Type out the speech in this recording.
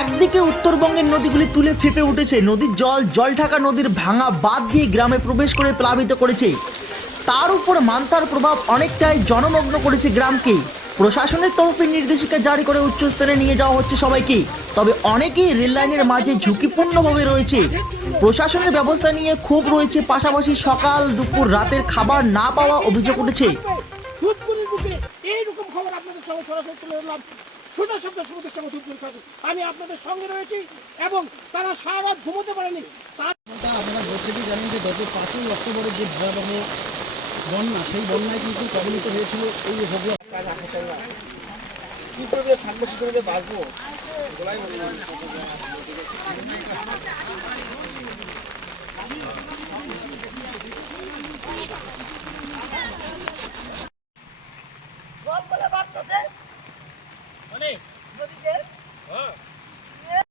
একদিকে উত্তরবঙ্গের নদীগুলি তুলে ফেঁপে উঠেছে, নদীর জল ঢাকা নদীর ভাঙা বাঁধ দিয়ে গ্রামে প্রবেশ করে প্লাবিত করেছে। তার উপর মান্থার প্রভাব অনেকটাই জনমগ্ন করেছে গ্রামকে। প্রশাসনের তরফে নির্দেশিকা জারি করে উচ্চস্তরে নিয়ে যাওয়া হচ্ছে সবাইকে। তবে অনেকেই রেল লাইনের মাঝে ঝুঁকিপূর্ণভাবে রয়েছে। প্রশাসনের ব্যবস্থা নিয়ে ক্ষোভ রয়েছে, পাশাপাশি সকাল দুপুর রাতের খাবার না পাওয়া অভিযোগ উঠেছে। এইরকম খবর আপনাদের সঙ্গে সরাসরি তুলে ধরলাম। সোজা শব্দ সমুদ্রের সঙ্গে ধূপগুড়ি কাছে আমি আপনাদের সঙ্গে রয়েছি এবং তারা সারা রাত ঘুমোতে পারেনি। আপনারা প্রত্যেকেই জানেন যে গত 5ই অক্টোবরের যে ভয়াবহ বন্যা, সেই বন্যায় কিন্তু কবলিত হয়েছিল এই ভোগলা। কি করে থাকবো, কি করে বাঁচবো? বলে বাড়তেছে মানে নদীতে